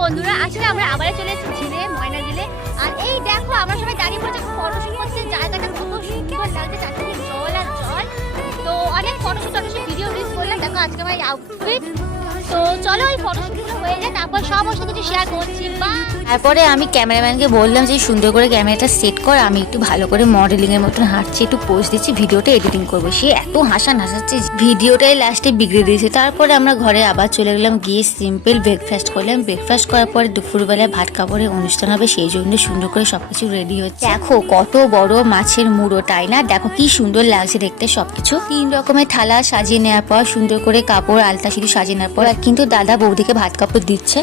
বন্ধুরা, আজকে আমরা আবার চলে এসেছি ঝিলে, ময়না ঝিলে। আর এই দেখো আমরা সবাই দাঁড়িয়ে পড়েছি ফটোশুট করতে। জায়গাটা কত সুন্দর লাগছে, চারদিকে জল আর জল। তো অনেক ফটোশুট ভিডিও রিলিজ করলাম। দেখো আজকে আমার আউটফিট। তো চলো ওই ফটোশুটগুলো হয়ে যায়, তারপর সমস্ত কিছু শেয়ার করছি। বা তারপরে আমি ক্যামেরাম্যানকে বললাম যে সুন্দর করে ক্যামেরাটা সেট কর, আমি একটু ভালো করে মডেলিং এর মতন হাঁটছি, একটু পোজ দিচ্ছি, ভিডিওটা এডিটিং করবো। সে এত হাসাচ্ছে, ভিডিওটাই লাস্টে বিগড়ে দিয়েছে। তারপরে আমরা ঘরে আবার চলে গেলাম, গিয়ে সিম্পল ব্রেকফাস্ট করলাম। ব্রেকফাস্ট করার পরে দুপুরবেলায় ভাত কাপড়ের অনুষ্ঠান হবে, সেই জন্য সুন্দর করে সবকিছু রেডি হচ্ছে। দেখো কত বড় মাছের মুড়ো, তাই না? দেখো কি সুন্দর লাগছে দেখতে সবকিছু। 3 রকমের থালা সাজিয়ে নেওয়ার পর, সুন্দর করে কাপড় আলতা সিঁদুর সাজিয়ে নেওয়ার পর কিন্তু দাদা বৌদিকে ভাত কাপড় দিচ্ছে।